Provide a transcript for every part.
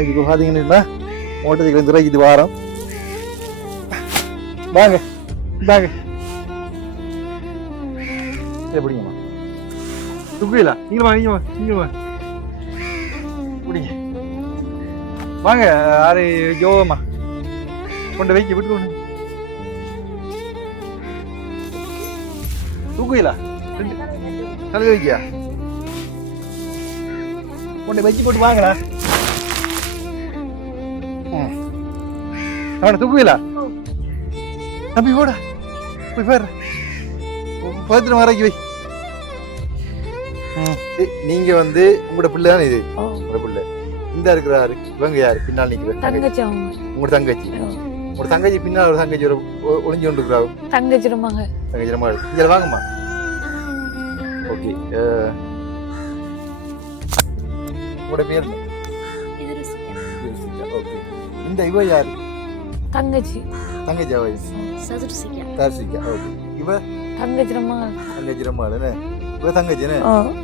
இப்போ பார்த்தீங்கன்னா motor cycle துறை இது வாரம் வாங்க வாங்க எப்படிங்கம்மா துக்குவீங்களா நீங்க வாங்க நீங்க வாங்க நீங்க வாங்க பிடிங்க வாங்க ஆறு ஜோமா கொண்டு வைக்க விட்டு கொண்டு தூக்குவீங்களா கலந்து வைக்கியா கொண்டு வச்சு போட்டு வாங்கடா அவனை தூக்குவீங்களா தம்பி போடா போய் பாரு பத்திரம் வரைக்கி வை நீங்க வந்து உங்களோட பிள்ளை தானே இது உங்களோட பிள்ளை இந்த இருக்கிறாரு இவங்க யாரு பின்னால் நிக்கிற உங்களோட தங்கச்சி உங்களோட தங்கச்சி பின்னால் ஒரு தங்கச்சி ஒரு ஒளிஞ்சு கொண்டு இருக்கிறாங்க தங்கச்சி ரமாங்க இங்க வாங்கம்மா ஓகே உங்களோட பேர் ஓகே இந்த இவ யாரு தங்கச்சி தங்கச்சி அவ தர்சிகா ஓகே இவ தங்கச்சி ரமாங்க தங்கச்சி ரமாளே இவ தங்கச்சினே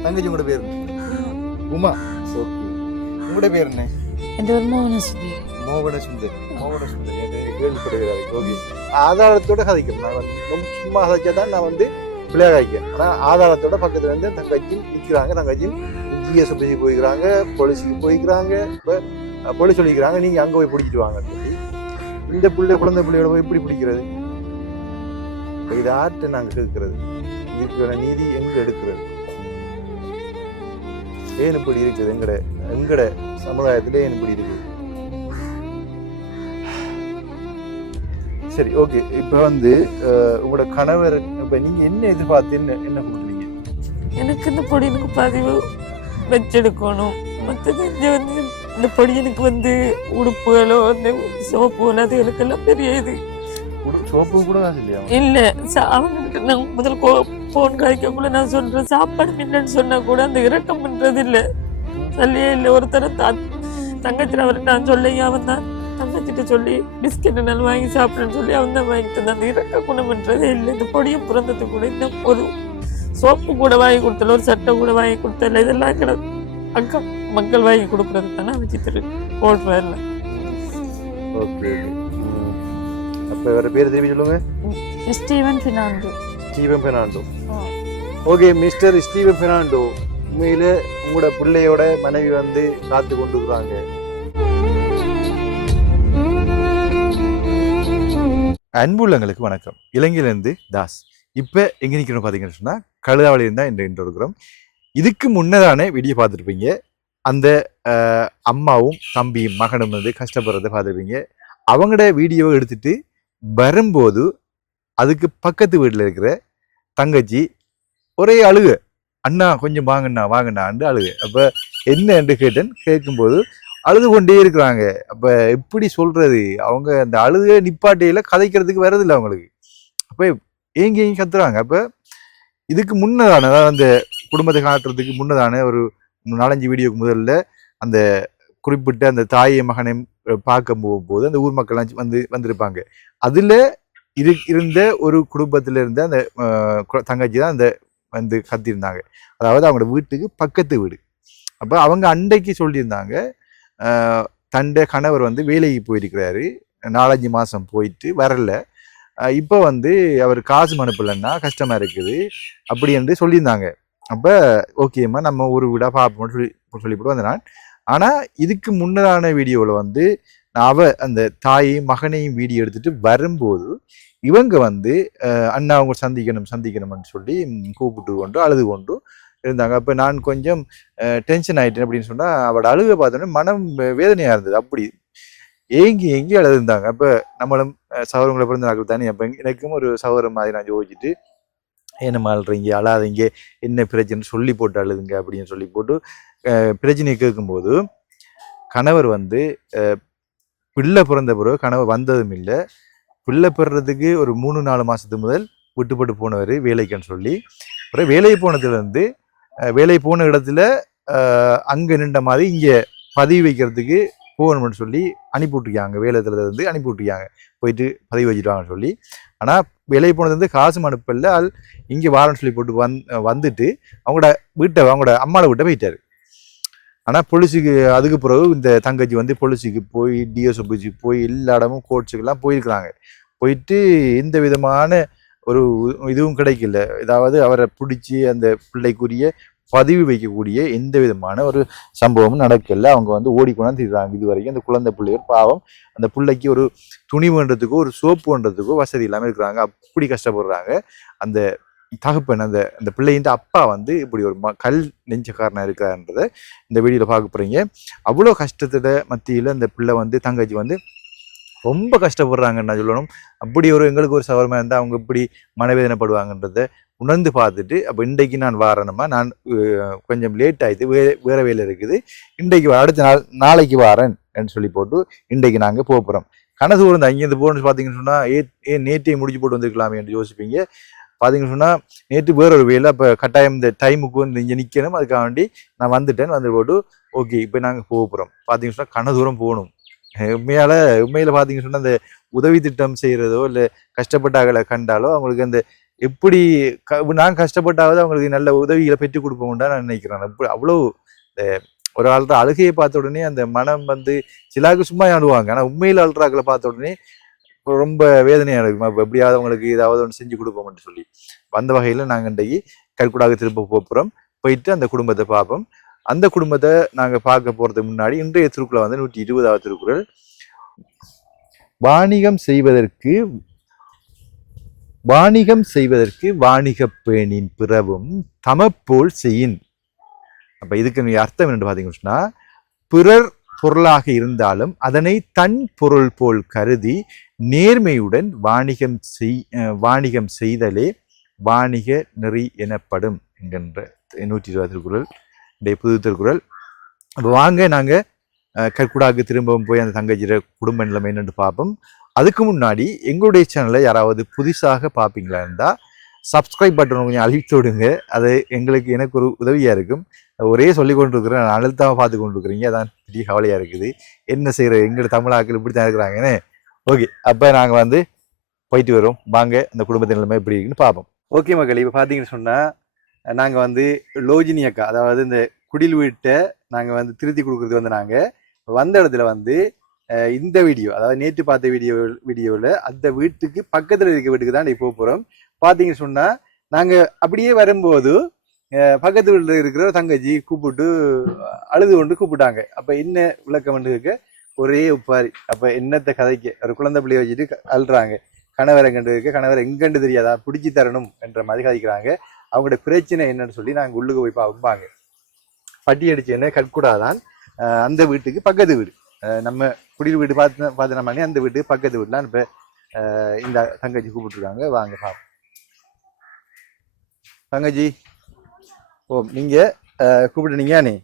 தங்கச்சி உங்களோட பேர் உமா ஓகே உங்களோட பேர் என்ன என் பேர் மோகனசுந்தரி கேள்விப்படுகிறாரு ஓகே ஆதாரத்தோட கதைக்கிறேன் நான் வந்து சும்மா கதைச்சா தான் நான் வந்து பிள்ளையா கதைக்கிறேன் ஆனால் ஆதாரத்தோட பக்கத்துல இருந்து தங்கச்சி நிற்கிறாங்க தங்கச்சி ஜிஎஸ் போய்க்கிறாங்க போலீஸுக்கு போய்க்கிறாங்க இப்போ போலீஸ் சொல்லிக்கிறாங்க நீங்க அங்க போய் பிடிச்சிட்டு வாங்க சொல்லி இந்த குழந்தை பிள்ளையோட போய் எப்படி பிடிக்கிறது இது ஆர்ட்ட நாங்க கேட்கறது இருக்கிற நீதி எங்க எடுக்கிறது ஏன் இப்படி இருக்குது எங்கட சமுதாயத்திலே ஏன் இப்படி இருக்குது சரி ஓகே இப்ப வந்து உங்களோட கணவர் இப்ப நீங்க என்ன எதிர்பார்த்து என்ன கொடுக்குறீங்க எனக்கு இந்த பொடியனுக்கு பதிவு வச்செடுக்கணும் மற்றது இங்க வந்து இந்த பொடியனுக்கு வந்து உடுப்புகளோ அந்த சோப்புகளோ அது எனக்கெல்லாம் பெரிய இது சோப்பு கூட இல்லையா இல்ல அவங்ககிட்ட நான் முதல் போன் காய்க்கக்குள்ள நான் சொல்றேன் சாப்பாடு மின்னு சொன்னா கூட அந்த இரக்கம் பண்றது இல்ல சொல்லியே இல்லை ஒருத்தர தங்கச்சி அவர்கிட்ட நான் சொல்லிங்க அவன் தான் தங்கச்சிட்ட சொல்லி பிஸ்கெட் என்னாலும் வாங்கி சாப்பிடுன்னு சொல்லி அவன் தான் வாங்கி தந்தான் அந்த இறக்க குணம் பண்றதே இல்லை இந்த பொடியை பிறந்தது கூட இன்னும் ஒரு சோப்பு கூட வாங்கி கொடுத்தல ஒரு சட்டை கூட வாங்கி கொடுத்தல இதெல்லாம் கிட அக்கா மக்கள் வாங்கி கொடுக்கறது தானே வச்சுட்டு போடுறதில்ல ஓகே அப்ப வேற பேர் திரும்பி சொல்லுங்க Steven Fernando okay mister Steven Fernando உண்மையில உங்களோட பிள்ளையோட மனைவி வந்து காத்து கொண்டு இருக்கிறாங்க அன்புள்ளங்களுக்கு வணக்கம் இலங்கையிலிருந்து தாஸ் இப்ப எங்க நிக்கிறோம் பாத்தீங்கன்னு சொன்னா கழுதாவளியில் தான் இன்று இருக்கிறோம் இதுக்கு முன்னதான வீடியோ பார்த்துருப்பீங்க அந்த அம்மாவும் தம்பியும் மகனும் வந்து கஷ்டப்படுறதை பார்த்துருப்பீங்க அவங்களோட வீடியோவை எடுத்துட்டு வரும்போது அதுக்கு பக்கத்து வீட்டில் இருக்கிற தங்கச்சி ஒரே அழுக அண்ணா கொஞ்சம் வாங்கண்ணான்னு அழுக அப்போ என்ன கேட்டேன் கேட்கும்போது அழுது கொண்டே இருக்கிறாங்க. அப்போ எப்படி சொல்றது, அவங்க அந்த அழுக நிப்பாட்டையில கதைக்கிறதுக்கு வரதில்லை அவங்களுக்கு. அப்போ ஏங்கி கத்துறாங்க. அப்போ இதுக்கு முன்னதான, அதாவது அந்த குடும்பத்தை காட்டுறதுக்கு முன்னதான ஒரு 4-5 வீடியோக்கு முதல்ல அந்த குறிப்பிட்ட அந்த தாயை மகனை பார்க்க போகும்போது அந்த ஊர் மக்கள்லாம் வந்திருப்பாங்க. அதுல இருந்த ஒரு குடும்பத்துல இருந்த அந்த தங்கச்சி தான் அந்த வந்து கத்திருந்தாங்க. அதாவது அவங்களோட வீட்டுக்கு பக்கத்து வீடு. அப்ப அவங்க அண்டைக்கு சொல்லியிருந்தாங்க, தண்டை கணவர் வந்து வேலைக்கு போயிருக்கிறாரு, 4-5 மாசம் போயிட்டு வரல, இப்போ வந்து அவர் காசு அனுப்பலைன்னா கஷ்டமா இருக்குது அப்படி என்று சொல்லியிருந்தாங்க. அப்ப ஓகேம்மா நம்ம ஒரு வீடா பார்ப்போம்னு சொல்லிவிட்டு வந்தேன். ஆனா இதுக்கு முன்னதான வீடியோவில் வந்து அந்த தாயையும் மகனையும் வீடியோ எடுத்துட்டு வரும்போது இவங்க வந்து அண்ணா அவங்க சந்திக்கணும்னு சொல்லி கூப்பிட்டு கொண்டு அழுது கொண்டு இருந்தாங்க. அப்போ நான் கொஞ்சம் டென்ஷன் ஆயிட்டேன். அப்படின்னு சொன்னா அவட அழுக பார்த்தோன்னே மனம் வேதனையா இருந்தது. அப்படி ஏங்கி அழுதுருந்தாங்க. அப்போ நம்மளும் சகோதரங்களை பிறந்த நாட்கள் தானே. அப்போ எனக்கும் ஒரு சகோதரம் மாதிரி நான் யோசிச்சுட்டு, என்னம்மா அழுறீங்க, அழாதீங்க, என்ன பிரச்சனை சொல்லி போட்டு அழுதுங்க அப்படின்னு சொல்லி போட்டு பிரச்சனையை கேட்கும்போது, கணவர் வந்து பிள்ளை பிறந்த பிறகு கணவர் வந்ததும் இல்லை, பிள்ளை பிறறதுக்கு ஒரு 3-4 மாசத்துக்கு முதல் விட்டுப்பட்டு போனவர் வேலைக்குன்னு சொல்லி, அப்புறம் வேலைக்கு போனதுலேருந்து வேலை போன இடத்துல அங்கே நின்ற மாதிரி இங்கே பதிவு வைக்கிறதுக்கு போகணும்னு சொல்லி அனுப்பிவிட்டுருக்காங்க. வேலைத்துல இருந்து அனுப்பிவிட்டுருக்காங்க, போயிட்டு பதிவு வச்சுட்டாங்கன்னு சொல்லி. ஆனால் வேலைக்கு போனது வந்து காசு அனுப்பல, அது இங்கே வாரன்னு சொல்லி போட்டு வந்துட்டு அவங்களோட வீட்டை, அவங்களோட அம்மாவோட வீட்டை போயிட்டாரு. ஆனால் பொலிஸுக்கு அதுக்கு பிறகு இந்த தங்கச்சி வந்து பொலிஸுக்கு போய் டிஎஸ்ஓபிக்கு போய் எல்லா இடமும் கோர்ட்ஸுக்கெல்லாம் போயிருக்கிறாங்க. போயிட்டு எந்த விதமான ஒரு இதுவும் கிடைக்கல. அதாவது அவரை பிடிச்சி அந்த பிள்ளைக்குரிய பதிவு வைக்கக்கூடிய எந்த விதமான ஒரு சம்பவமும் நடக்கல. அவங்க வந்து ஓடிக்கொண்டாந்து திடுறாங்க. இது வரைக்கும் அந்த குழந்தை பிள்ளைகள் பாவம் அந்த பிள்ளைக்கு ஒரு துணி வேண்டதுக்கோ ஒரு சோப்பு வேண்டதுக்கோ வசதி இல்லாமல் இருக்கிறாங்க. அப்படி கஷ்டப்படுறாங்க. அந்த தகப்பன் அந்த அந்த பிள்ளைன்ற அப்பா வந்து இப்படி ஒரு கல் நெஞ்சக்காரனா இருக்காருன்றதை இந்த வீடியோவில் பார்க்க போறீங்க. அவ்வளோ கஷ்டத்துல மத்தியில் அந்த பிள்ளை வந்து தங்கச்சி வந்து ரொம்ப கஷ்டப்படுறாங்கன்னு நான் சொல்லணும். அப்படி ஒரு எங்களுக்கு ஒரு சவரமாக இருந்தால் அவங்க இப்படி மனவேதனைப்படுவாங்கன்றதை உணர்ந்து பார்த்துட்டு அப்போ இன்றைக்கு நான் வாரணுமா, நான் கொஞ்சம் லேட் ஆகிடுது, வேறு வேலை இருக்குது, இன்றைக்கு அடுத்த நாளைக்கு வாரேன் என்று சொல்லி போட்டு இன்றைக்கு நாங்கள் போகிறோம். கனதூரம் வந்து அங்கேருந்து போகணுன்னு பார்த்தீங்கன்னு சொன்னால் நேற்றையை முடிச்சு போட்டு வந்துருக்கலாமே என்று யோசிப்பீங்க. பார்த்தீங்கன்னு சொன்னால் நேற்று வேறொரு வேலை, அப்போ கட்டாயம் இந்த டைமுக்கு வந்து இங்கே நிற்கணும், அதுக்காக வேண்டி நான் வந்துட்டேன். வந்து போட்டு ஓகே இப்போ நாங்கள் போகிறோம். பார்த்தீங்கன்னு சொன்னால் கனதூரம் போகணும். உண்மையில பார்த்தீங்கன்னு சொன்னால் அந்த உதவி திட்டம் செய்கிறதோ இல்லை கஷ்டப்பட்டாக்களை கண்டாலோ அவங்களுக்கு அந்த எப்படி நான் கஷ்டப்பட்டாவது அவங்களுக்கு நல்ல உதவிகளை பெற்றுக் கொடுப்போம்டா நான் நினைக்கிறேன். அப்படி அவ்வளோ ஒரு ஆள்ற அழுகையை பார்த்த உடனே அந்த மனம் வந்து சிலாவுக்கு சும்மா ஆடுவாங்க. ஆனால் உண்மையில் அழுறாக்களை பார்த்த உடனே ரொம்ப வேதனையாக இருக்குமா, இப்போ எப்படியாவது அவங்களுக்கு ஏதாவது ஒன்று செஞ்சு கொடுப்போம்னு சொல்லி அந்த வகையில் நாங்கள் இன்றைக்கு கல்குடாக திரும்ப போகிறோம். போயிட்டு அந்த குடும்பத்தை பார்ப்போம். அந்த குடும்பத்தை நாங்கள் பார்க்க போகிறதுக்கு முன்னாடி இன்றைய திருக்குறள் வந்து 120வது திருக்குறள். வாணிகம் செய்வதற்கு வாணிக பேணின் பிறவும் தமப்போல் செய்யின். அப்ப இதுக்கு அர்த்தம் என்று பார்த்தீங்கன்னா, பிறர் பொருளாக இருந்தாலும் அதனை தன் பொருள் போல் கருதி நேர்மையுடன் வாணிகம் செய்தலே வாணிக நெறி எனப்படும் என்கின்ற 120வது திருக்குறள் புது திருக்குறள். அப்போ வாங்க நாங்கள் கற்குடாக்கு திரும்பவும் போய் அந்த தங்கச்சியோட குடும்ப நிலைமை என்னென்று பார்ப்போம். அதுக்கு முன்னாடி எங்களுடைய சேனலை யாராவது புதுசாக பார்ப்பீங்களா இருந்தால் சப்ஸ்கிரைப் பட்டன் கொஞ்சம் அழுத்தி விடுங்க. அது எனக்கு ஒரு உதவியாக இருக்கும். ஒரே சொல்லி கொண்டு இருக்கிறேன், நான் அழுத்தாம பார்த்து கொண்டு இருக்கிறீங்க, அதான் பெரிய கவலையாக இருக்குது. என்ன செய்கிற எங்களோட தமிழாக்கள் இப்படி தான் இருக்கிறாங்கன்னு. ஓகே, அப்போ நாங்கள் வந்து போயிட்டு வரோம். வாங்க அந்த குடும்பத்தின் நிலைமை எப்படி இருக்குன்னு பார்ப்போம். ஓகே மக்கள், இப்போ பார்த்தீங்கன்னு சொன்னால் நாங்கள் வந்து லோஜினி அக்கா, அதாவது இந்த குடில் வீட்டை நாங்கள் வந்து திருத்தி கொடுக்குறது வந்து நாங்கள் வந்த இடத்துல வந்து இந்த வீடியோ, அதாவது நேற்று பார்த்த வீடியோவில் அந்த வீட்டுக்கு பக்கத்தில் இருக்க வீட்டுக்கு தான் இப்போ போகிறோம். பார்த்தீங்கன்னு சொன்னால் நாங்கள் அப்படியே வரும்போது பக்கத்து வீட்டில் இருக்கிற தங்கச்சி கூப்பிட்டு அழுது கொண்டு கூப்பிட்டாங்க. அப்போ என்ன விளக்கம் இருக்க ஒரே உப்பாரி. அப்போ என்னத்தை கதைக்க ஒரு குழந்தை பிள்ளைய வச்சுட்டு அழுறாங்க. கணவரை கண்டு இருக்க, கணவரை எங்கண்டு தெரியாதா, பிடிச்சி தரணும் என்ற மாதிரி கதைக்கிறாங்க. அவங்களோட பிரச்சனை என்னன்னு சொல்லி நாங்கள் உள்ளுக்கு போய் பார்ப்பாங்க. பட்டி அடிச்சு என்ன கற்கூடாதான் அந்த வீட்டுக்கு பக்கத்து வீடு, நம்ம குடியில் வீடு பார்த்து நம்ம அந்த வீட்டுக்கு பக்கத்து வீடுலாம் இப்போ இந்த தங்கச்சி கூப்பிட்டுருக்காங்க. வாங்க பாப்போம். தங்கச்சி, ஓ நீங்கள் கூப்பிட்டுனீங்க நீ?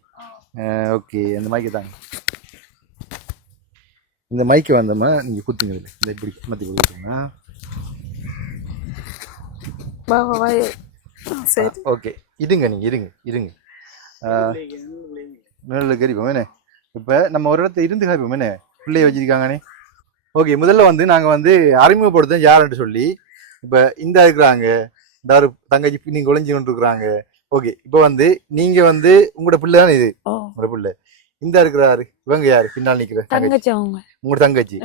ஓகே, அந்த மைக்கை தாங்க. இந்த மைக்கு வந்தோமா நீங்கள் கொடுத்துங்க. இல்லை இந்த இப்படி மாற்றி கொடுத்துருங்க. ஓகே, இருங்க, நீங்கள் இருங்க. நிழலில் கறிப்போம் என்ன. இப்போ நம்ம ஒரு இடத்த இருந்து கறிப்போம் என்ன, பிள்ளைய வச்சிருக்காங்கண்ணே. ஓகே, முதல்ல வந்து நாங்கள் வந்து அறிமுகப்படுத்தோம் யாருன்னு சொல்லி. இப்போ இந்த இருக்கிறாங்க, இந்த ஒரு தங்கச்சி நீங்கள் ஒளிஞ்சு கொண்டு இருக்கிறாங்க. ஓகே, இப்போ வந்து நீங்கள் வந்து உங்களோட பிள்ளை தானே இது? உங்களோட பிள்ளை. இந்த இருக்கிறாரு, இவங்க யாரு பின்னால் நிற்கிற தங்கச்சி? உங்களோட தங்கச்சி.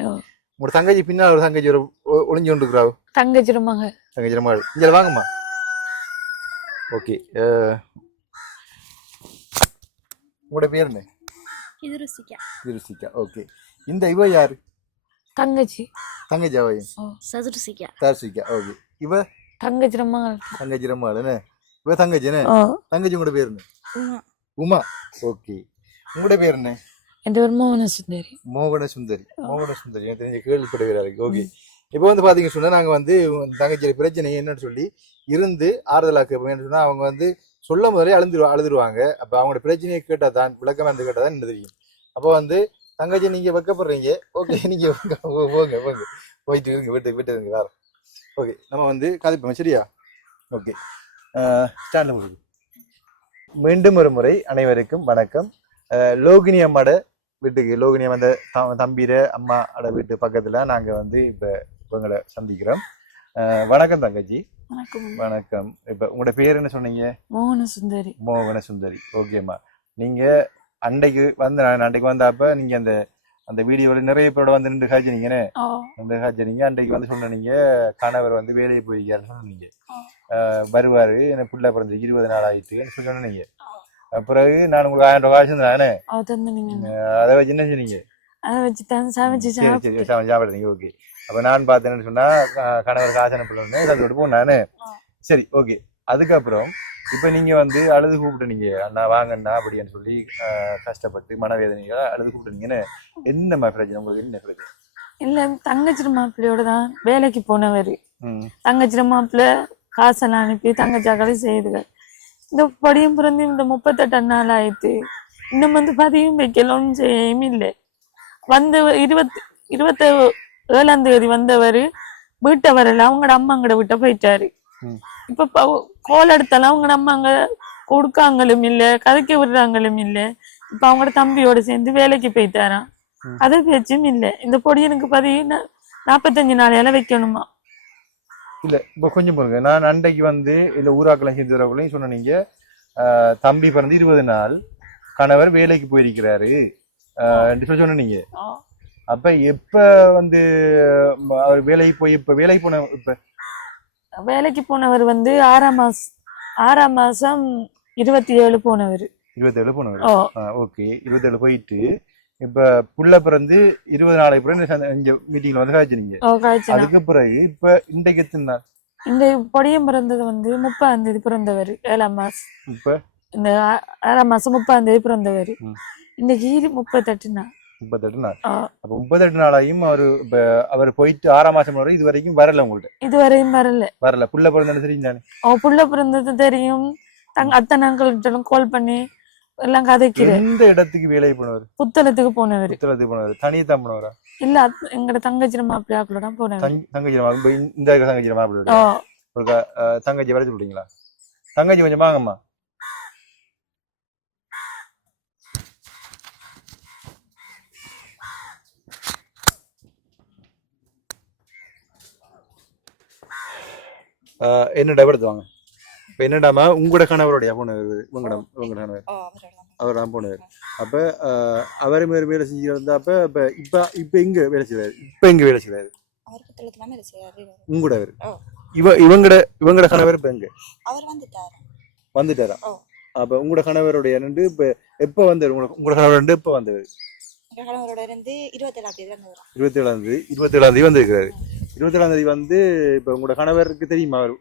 உங்களோட தங்கச்சி பின்னால் ஒரு தங்கச்சி ஒரு ஒளிஞ்சு கொண்டு இருக்கிறாவு. தங்கச்சி மகள். இங்கே வாங்கம்மா. ஓகே, உங்களோட பேர் என்ன? திருசிகா. ஓகே, இந்த இவ யாரு? தங்கச்சி அவையும் தர்சிகா. ஓகே, இவ தங்கச்சி மகள் என்ன? இவ தங்கச்சி என்ன? தங்கச்சி உங்களோட பேர் என்ன? உமா. ஓகே, உங்களோட பேர் என்ன? என் பேர் மோகனசுந்தரி. எனக்கு தெரிஞ்ச கேள்விப்பட்ட இருக்கு. ஓகே, இப்போ வந்து பார்த்தீங்க சொன்னால் நாங்கள் வந்து தங்கச்சியோட பிரச்சனை என்னன்னு சொல்லி இருந்து ஆறுதலாக்க என்னன்னு சொன்னால் அவங்க வந்து சொல்ல முதலே அழுதுருவாங்க. அப்போ அவங்களோட பிரச்சனையை கேட்டால் தான், விளக்கமாக இருந்து கேட்டால் தான் என்ன தெரியும். அப்போ வந்து தங்கச்சி நீங்கள் வைக்கப்படுறீங்க. ஓகே, நீங்கள் போங்க போயிட்டு இருங்க, விட்டு இருங்க வேறு. ஓகே, நம்ம வந்து கதைப்போம் சரியா? ஓகே, ஸ்டாண்டில் போகுது. மீண்டும் ஒரு முறை அனைவருக்கும் வணக்கம். லோகினி அம்மாட வீட்டுக்கு, லோகினி அந்த தம்பிர அம்மாவோட வீட்டு பக்கத்தில் நாங்கள் வந்து இப்போ இவங்களை சந்திக்கிறோம். வணக்கம் தங்கச்சி. வணக்கம். இப்போ உங்களோட பேர் என்ன சொன்னீங்க? மோகனசுந்தரி. ஓகேம்மா, நீங்கள் அன்றைக்கு வந்து நான் அன்றைக்கு வந்தப்ப நீங்க அந்த அந்த வீடியோவில் நிறைய பேரோட வந்து நின்று காய்ச்சினீங்கன்னு அந்த காய்ச்சினீங்க அன்றைக்கு வந்து சொன்னீங்க கணவர் வந்து வேலையை போயிருக்காருன்னு சொன்னீங்க. வருவாரு எனக்கு புள்ள பிறந்து 20 நாள் ஆயிட்டுன்னு சொன்னீங்க. பிறகு நான் உங்களுக்கு 1000 ரூபாய் காய்ச்சி தானே அதை வச்சு என்ன சொன்னீங்க? சாப்பிடுறீங்க. ஓகே. அப்ப நான் பார்த்தேன்னு சொன்னா கணவர் காசன பிள்ளை அதோட போனானே. சரி ஓகே. அதுக்கப்புறம் இப்ப நீங்க வந்து அழுது கூப்பிட்டுனீங்க அண்ணா வாங்கண்ணா அப்படின்னு சொல்லி கஷ்டப்பட்டு மனவேதனைகளை அழுது கூப்பிட்டுனீங்கன்னு என்ன பிரச்சனை உங்களுக்கு? என்ன பிரச்சனை? இல்ல தங்கச்சிர மாப்பிள்ளையோட தான் வேலைக்கு போனவர். தங்கச்சிர மாப்பிள்ளை காசெல்லாம் அனுப்பி தங்கச்சாக்களை செய்துகள். இந்த படியும் பிறந்து இந்த 38 நாள் ஆயிடுத்து. இன்னும் வந்து பதியும் வைக்கலும் செய்யும் இல்லை. வந்து 27ஆம் தேதி வந்தவர் வீட்டை வரல. அவங்களோட அம்மாங்கட வீட்டை போயிட்டாரு. இப்ப கோல் எடுத்தாலும் அவங்க நம்ம அங்க கொடுக்காங்களும் இல்ல, கதைக்க விடுறாங்களும் இல்ல. இப்ப அவங்களோட தம்பியோட சேர்ந்து வேலைக்கு போயிட்டாராம். அதை பேச்சும் இல்ல. இந்த பொடியனுக்கு 45 நாளையால வைக்கணுமா? இல்ல இப்ப கொஞ்சம் பாருங்க. நான் அன்றைக்கு வந்து இல்ல ஊராக்கெல்லாம் சேர்ந்து வரவங்களையும் சொன்னீங்க தம்பி பிறந்து 20 நாள் கணவர் வேலைக்கு போயிருக்கிறாரு சொன்னீங்க. அப்ப எப்ப வந்து அவர் வேலைக்கு போய் இப்ப வேலைக்கு போன இப்ப வேலைக்கு போனவர் வந்து 6ஆம் மாசம் 27 போனவர். 27 போனவர். ஓகே. 27 போயிட்டு இப்ப புள்ள பிறந்து 20 நாளைக்கு பிறகு இங்க மீட்டிங்ல வந்து காய்ச்சினீங்க. அதுக்கு பிறகு இப்ப இன்றைக்கு எத்தனை நாள்? இந்த பொடியம் பிறந்தது வந்து 30ஆம் தேதி பிறந்தவர். 7ஆம் மாசம். இப்ப இந்த 6ஆம் மாசம் 30ஆம் தேதி பிறந்தவர். இன்னைக்கு 38 நாள். 38 நாள். அப்ப 38 நாளாயும் அவர் போயிட்டு 6ஆம் மாசம் வரை இது வரைக்கும் வரல உங்கள்ட்ட? இதுவரையும் வரல. புள்ள பிறந்தது தெரியும் தானே? புள்ள பிறந்தது தெரியும். அத்தனை அங்கிட்ட கால் பண்ணி எல்லாம் கதைக்கிறேன். எந்த இடத்துக்கு வேலைக்கு போனவர்? புத்தளத்துக்கு போனவர். தனியே தான் போனவரா? இல்ல எங்கட தங்கச்சிர மாப்பிள்ளையாக்களோட தான் போனவர். தங்கச்சிர மாப்பிள்ளை இந்த தங்கச்சிர மாப்பிள்ளை தங்கச்சி வர சொல்றீங்களா? தங்கச்சி கொஞ்சம் வாங்கம்மா. என்னடா எடுத்துவாங்க. இப்ப என்னடாமா உங்களோட கணவருடைய போனவர் அவர் தான் போனவர். அப்ப அவரை மேல வேலை செஞ்சிருந்தா அப்ப இப்ப எங்க வேலை செய்வாரு? உங்களோட இவங்கட கணவர் இப்ப எங்க வந்துட்டாரா? அப்ப உங்களோட கணவருடைய இப்ப எப்ப வந்தாரு? உங்களோட கணவர் எப்ப வந்தவர்? 27ஆம் தேதி வந்திருக்கிறாரு. 27ஆம் தேதி வந்து இப்ப உங்களோட கணவருக்கு தெரியுமா? அவர்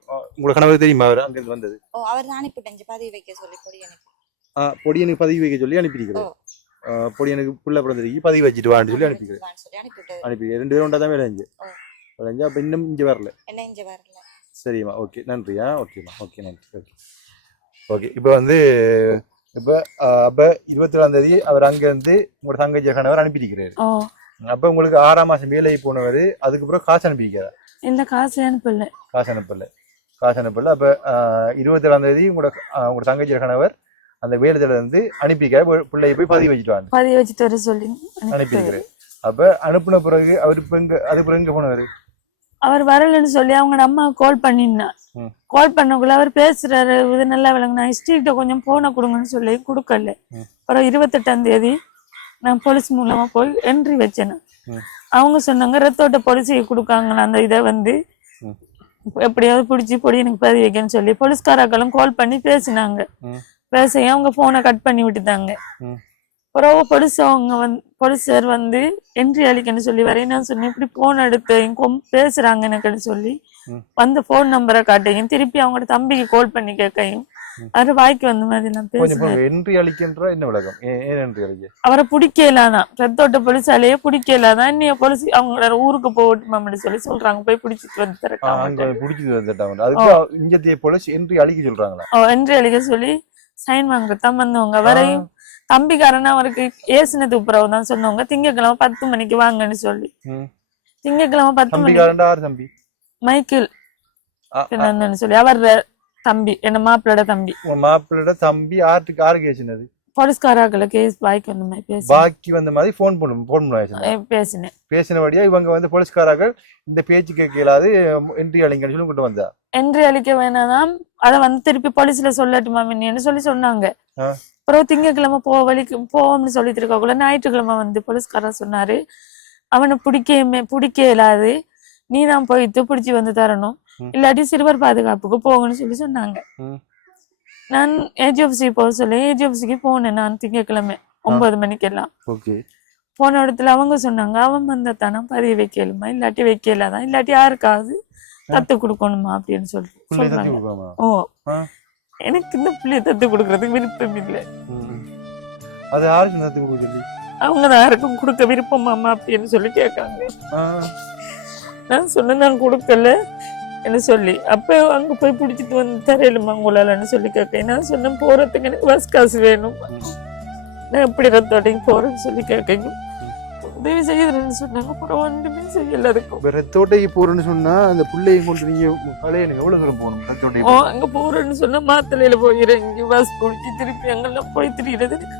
அங்க இருந்து வந்தது? அவர் தான் அனுப்பிட்டேன் பதிவு வைக்க சொல்லி பொடியனுக்கு பதிவு வைக்க சொல்லி அனுப்பியிருக்கிறார். பொடியனுக்கு புள்ள பிறந்திருக்கு பதிவு வச்சுட்டு வான்னு சொல்லி அனுப்பிக்கிறேன். 2 பேரும் ஒன்றா தான் விளைஞ்சு அப்ப இன்னும் இங்க வரல. சரிம்மா. ஓகே நன்றியா. ஓகேம்மா. ஓகே நன்றி. ஓகே. இப்ப வந்து அப்ப 27ஆம் தேதி அவர் அங்க இருந்து உங்களோட தங்கச்சி கணவர் அனுப்பியிருக்கிறாரு. அப்ப உங்களுக்கு 6ஆம் மாசம் வேலைக்கு போனவர் அதுக்கப்புறம் காசு அனுப்பியிருக்காரு? இல்ல காசு அனுப்பல. அப்ப 27ஆம் தேதி உங்களோட தங்கச்சி கணவர் அந்த வேலையில இருந்து அனுப்பிக்க பிள்ளைய போய் பதிவு வச்சுட்டு வர சொல்லி அனுப்பியிருக்காரு. அப்ப அனுப்புன பிறகு அவர் அதுக்கு எங்க போனவர்? அவர் வரலன்னு சொல்லி அவங்க அம்மா கால் பண்ணக்குள்ள அவர் பேசுறாரு இது நல்லா விளங்குனா ஹிஸ்டரிட்ட கொஞ்சம் போன கொடுங்கன்னு சொல்லி கொடுக்கல. அப்புறம் 28ஆம் தேதி நான் போலீஸ் மூலமா போய் என்ட்ரி வச்சேன். அவங்க சொன்னாங்க ரத்தோட்ட போலீஸுக்கு கொடுக்காங்களா அந்த இதை வந்து எப்படியாவது பிடிச்சி பொடி எனக்கு பதிவு வைக்கன்னு சொல்லி போலீஸ்காராக்களும் கால் பண்ணி பேசினாங்க. அவங்க போனை கட் பண்ணி விட்டுட்டாங்க. அப்புறம் போலீஸார் வந்து என்ட்ரி அளிக்கன்னு சொல்லி வரையும் நான் சொன்னேன் இப்படி போன் எடுத்து பேசுறாங்க எனக்குன்னு சொல்லி வந்து போன் நம்பரை காட்டையும் திருப்பி அவங்களோட தம்பிக்கு கால் பண்ணி கேட்கையும் அது வாய்க்கு வந்த மாதிரி நான் பேசுறேன். அவரை பிடிக்கலாதான் ரத்தோட்ட போலீஸாலேயே பிடிக்கலாதான் இன்னைய போலீஸ் அவங்களோட ஊருக்கு போகட்டுமான்னு சொல்லி சொல்றாங்க. போய் பிடிச்சிட்டு வந்து என்ட்ரி அளிக்க சொல்லி சைன் வாங்கத்தான் வந்தவங்க. வரையும் தம்பிக்காரன் அவருக்கு ஏசினது உப்புறவு தான் சொன்னவங்க திங்கக்கிழமை 10 மணிக்கு வாங்கன்னு சொல்லி. திங்கக்கிழமை 10 மணிக்கு மைக்கேல் சொல்லி அவர் தம்பி என்ன மாப்பிளோட தம்பி யாருக்கு ஏசினது? போலீஸ்காராக்கள கேஸ் பாக்கி வந்த மாதிரி போன் பேசினபடியா இவங்க வந்து போலீஸ்காராக்கள் இந்த பேச்சு கேட்கலாது என்ட்ரி அளிங்கன்னு சொல்லி கொண்டு வந்தா. என்ட்ரி அளிக்க வேணாம் அதை வந்து திருப்பி போலீஸ்ல சொல்லட்டுமா மின்னு சொல்லி சொன்னாங்க. அப்புறம் திங்கட்கிழமை வழிக்கு போவோம்னு சொல்லிட்டு இருக்கக்குள்ள ஞாயிற்றுக்கிழமை வந்து போலீஸ்காரர் சொன்னாரு அவனை பிடிக்க இயலாது, நீ தான் போயிட்டு பிடிச்சி வந்து தரணும், இல்லாட்டி சிறுவர் பாதுகாப்புக்கு போகணும்னு சொன்னாங்க. நான் ஏஜிஎஃப்சி போக சொல்லி ஏஜிஎஃப்சிக்கு போனேன். நான் திங்கட்கிழமை 9 மணிக்கெல்லாம் போன இடத்துல அவங்க சொன்னாங்க அவன் வந்த தானே பதிவு வைக்கலுமா, இல்லாட்டி வைக்கலாதான், இல்லாட்டி யாருக்காவது தத்து கொடுக்கணுமா அப்படின்னு சொல்றாங்க. ஓ, எனக்கு இந்த பிள்ளைய தத்து கொடுக்கறதுக்கு விருப்பம் இல்லை. அது யாருக்கு தத்து கொடுக்க சொல்லி அவங்கதான் யாருக்கும் கொடுக்க விருப்பமாமா அப்படின்னு சொல்லி கேட்காங்க. நான் சொன்னேன் நான் கொடுக்கல என்ன சொல்லி. அப்ப அங்க போய் பிடிச்சிட்டு வந்து தரையிலுமா உங்களாலன்னு சொல்லி கேட்க. நான் சொன்னேன் போறதுக்கு எனக்கு பஸ் காசு வேணும், நான் எப்படி ரத்தோட்டையும் போறேன்னு சொல்லி கேட்க. உதவி செய்யறேன்னு சொன்னாங்க. அப்புறம் ஒன்றுமே செய்யல. அதுக்கு ரத்தோட்டைக்கு போறேன்னு சொன்னா அந்த பிள்ளையும் கொண்டு நீங்க கலையனுக்கு எவ்வளவு தூரம் போகணும்? ரத்தோட்டைக்கு அங்க போறேன்னு சொன்னா மாத்தலையில போயிறங்கி பஸ் பிடிச்சி திருப்பி அங்கெல்லாம் போய் திரிகிறது எனக்கு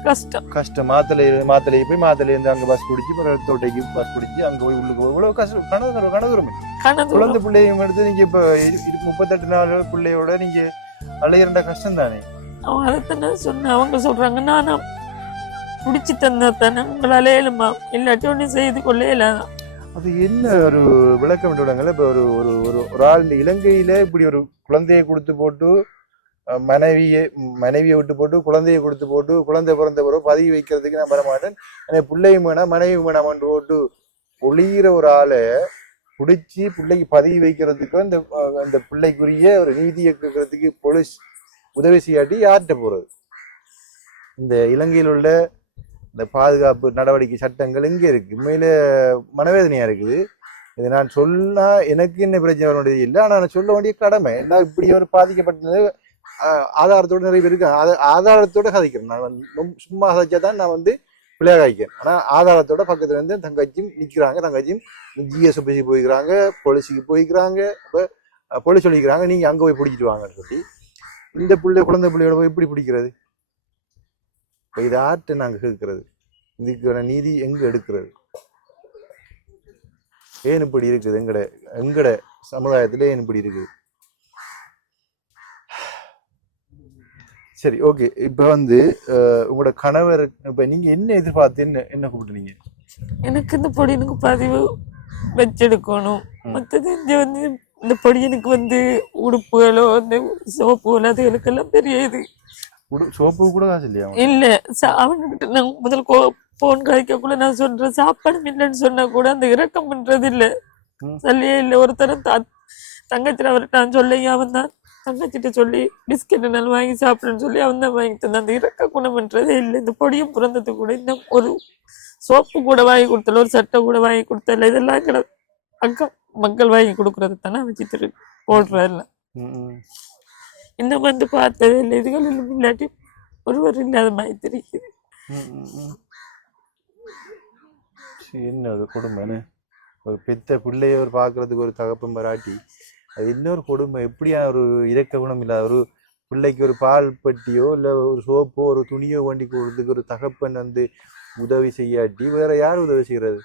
கஷ்டம். மாத்தலை போய் மாத்தலை இருந்து அங்க பஸ் பிடிச்சி ரத்தோட்டைக்கு பஸ் பிடிச்சி அங்க போய் உள்ளுக்கு போய் இவ்வளவு கஷ்டம். கனதுரமே குழந்தை பிள்ளையும் எடுத்து நீங்க இப்ப 38 நாள் பிள்ளையோட நீங்க அலையிற கஷ்டம் தானே. அவன் அதைத்தான் சொன்ன. அவங்க சொல்றாங்க நானா பிடிச்சி தந்தா தானே உங்களால ஏழுமா, இல்லாட்டி ஒன்னும் செய்து கொள்ள இயலாதான். அது என்ன ஒரு விளக்கம் விடுவாங்கல்ல. இப்ப ஒரு ஒரு ஒரு ஆள் இந்த இலங்கையில இப்படி ஒரு குழந்தையை கொடுத்து போட்டு மனைவியை விட்டு போட்டு குழந்தையை கொடுத்து போட்டு குழந்தை பிறந்த பிறகு பதிவு வைக்கிறதுக்கு நான் வரமாட்டேன், எனக்கு பிள்ளையும் வேணாம் மனைவி வேணாமன்று போட்டு ஒளிகிற ஒரு ஆளை பிடிச்சி பிள்ளைக்கு பதிவு வைக்கிறதுக்கு அந்த பிள்ளைக்குரிய ஒரு நீதியை கேட்கறதுக்கு போலீஸ் உதவி செய்யாட்டி யார்கிட்ட போறது? இந்த இலங்கையில் உள்ள இந்த பாதுகாப்பு நடவடிக்கை சட்டங்கள் எங்கே இருக்கு? உண்மையில மனவேதனையா இருக்குது. இதை நான் சொன்னா எனக்கு என்ன பிரச்சனை வர வேண்டியது இல்லை, ஆனால் நான் சொல்ல வேண்டிய கடமை. எல்லாம் இப்படி ஒரு பாதிக்கப்பட்டது ஆதாரத்தோடு நிறைய பேர் இருக்கு. ஆதாரத்தோட கதைக்கிறேன். நான் சும்மா கதைச்சா தான் நான் பிள்ளையாக காய்க்கிறேன். ஆனால் ஆதாரத்தோட பக்கத்துல இருந்து தங்கச்சியும் நிற்கிறாங்க, தங்கச்சியும் ஜிஎஸ்எஃப்சி போய்க்கிறாங்க, போலீஸுக்கு போய்க்கிறாங்க. அப்போ போலீஸ் சொல்லிக்கிறாங்க நீங்க அங்கே போய் பிடிச்சிட்டு வாங்கன்னு சொல்லி. இந்த குழந்தை பிள்ளையோட போய் எப்படி பிடிக்கிறது? இப்போ இது ஆர்ட்ட நாங்கள் கேட்கறது, இதுக்கான நீதி எங்க எடுக்கிறது? ஏன் இப்படி இருக்குது? எங்கட சமுதாயத்துல ஏன் இப்படி இருக்குது? சரி, ஓகே. இப்ப உங்களோட கணவர் இப்ப நீங்க என்ன எதிர்பார்த்து என்ன கூப்பிட்டுனீங்க? எனக்கு இந்த பொடியனுக்கு பதிவு வச்செடுக்கணும். மற்றது இந்த பொடியனுக்கு உடுப்புகளோ அந்த சோப்புகளோ அதுகளுக்கெல்லாம் பெரிய இது. சோப்பு கூட காசு இல்லையா? இல்ல, அவன்கிட்ட நான் முதல் போன் கழிக்கக்குள்ள நான் சொல்றேன் சாப்பாடு இல்லைன்னு சொன்னா கூட அந்த இறக்கம் பண்றது இல்ல, சொல்லியே இல்லை. ஒருத்தரும் தங்கச்சிட்டு அவர்கிட்ட நான் சொல்லையும் அவன் தான் தங்கச்சிட்ட சொல்லி பிஸ்கெட் என்னாலும் வாங்கி சாப்பிடுன்னு சொல்லி அவன் தான் வாங்கி தந்தான். அந்த இறக்க குணம் பண்றதே இல்லை. இந்த பொடியும் பிறந்தது கூட இன்னும் ஒரு சோப்பு கூட வாங்கி கொடுத்தல, ஒரு சட்டை கூட வாங்கி கொடுத்தல, இதெல்லாம் அக்கா மக்கள் வாங்கி கொடுக்கறது தானே வச்சு போடுறதில்ல. இன்னும் பார்த்ததே இல்லை. இதுகள் இல்லாட்டி ஒருவர் இல்லாத மாதிரி தெரியுது. என்ன கொடுமை! ஒரு பெத்த பிள்ளைய பாக்குறதுக்கு ஒரு தகப்பம் வராட்டி அது இன்னொரு கொடுமை. எப்படியான ஒரு இறக்க குணம் இல்லாத ஒரு பிள்ளைக்கு ஒரு பால் பெட்டியோ இல்லை ஒரு சோப்போ ஒரு துணியோ வண்டி கொடுறதுக்கு ஒரு தகப்பன் உதவி செய்யாட்டி வேற யார் உதவி செய்யறது?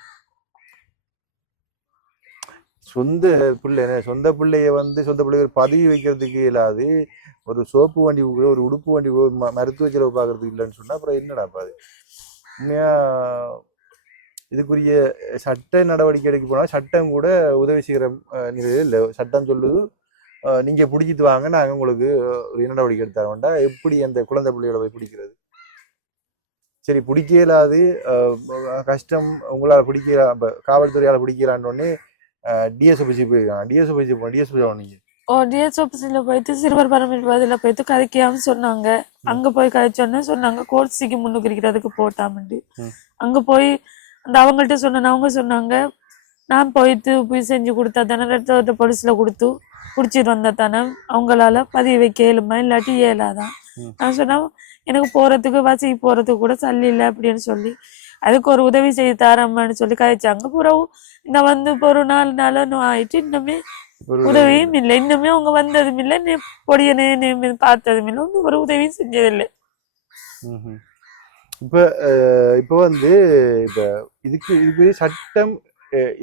சொந்த பிள்ளைய சொந்த பிள்ளைய ஒரு பதவி வைக்கிறதுக்கு இல்லாது, ஒரு சோப்பு வண்டி ஒரு உடுப்பு வண்டி மருத்துவ செலவு பார்க்கறதுக்கு இல்லைன்னு சொன்னா அப்புறம் என்னடா அது? உண்மையா இதுக்குரிய சட்ட நடவடிக்கை எடுக்க போனா சட்டம் கூட உதவி செய்யற நிலையில் இல்லை. சட்டம் சொல்லுது நீங்க பிடிச்சிட்டு வாங்க, நாங்க உங்களுக்கு ஒரு நடவடிக்கை எடுத்தார வேண்டாம். எப்படி அந்த குழந்தை பிள்ளையோட போய் பிடிக்கிறது? சரி, பிடிக்க இயலாது, கஷ்டம், உங்களால் பிடிக்க காவல்துறையால பிடிக்கிறான்னு டிஎஸ்ஓபிசி போயிருக்காங்க. டிஎஸ்ஓபிசி டிஎஸ்ஓபிசில போயிட்டு சிறுவர் பரமேஸ்வரில போயிட்டு கதைக்காம சொன்னாங்க. அங்க போய் கதைச்சோன்னு சொன்னாங்க கோர்ட்ஸிக்கு முன்னுக்கு இருக்கிறதுக்கு போட்டாமண்டு. அங்க போய் அந்த அவங்கள்ட்ட சொன்ன அவங்க சொன்னாங்க நான் போய் செஞ்சு கொடுத்தா தானே ரத்த போலீஸ்ல கொடுத்து பிடிச்சிட்டு வந்தா தானே அவங்களால பதிவு வைக்க இயலுமா, இல்லாட்டி இயலாதான். நான் சொன்னா எனக்கு போறதுக்கு வசதி போறதுக்கு கூட சல்லி இல்லை அப்படின்னு சொல்லி அதுக்கு ஒரு உதவி செய்து தரம்மான்னு சொல்லி கழிச்சாங்க. பிறகு இந்த இப்போ ஒரு 4 நாள் ஆயிட்டு இன்னுமே உதவியும் இல்லை. இன்னுமே அவங்க வந்ததும் இல்லை, பொடியனே பார்த்ததும் இல்லை, ஒன்றும் ஒரு உதவியும் செஞ்சதில்லை. இப்போ இப்போ இதுக்கு சட்டம்,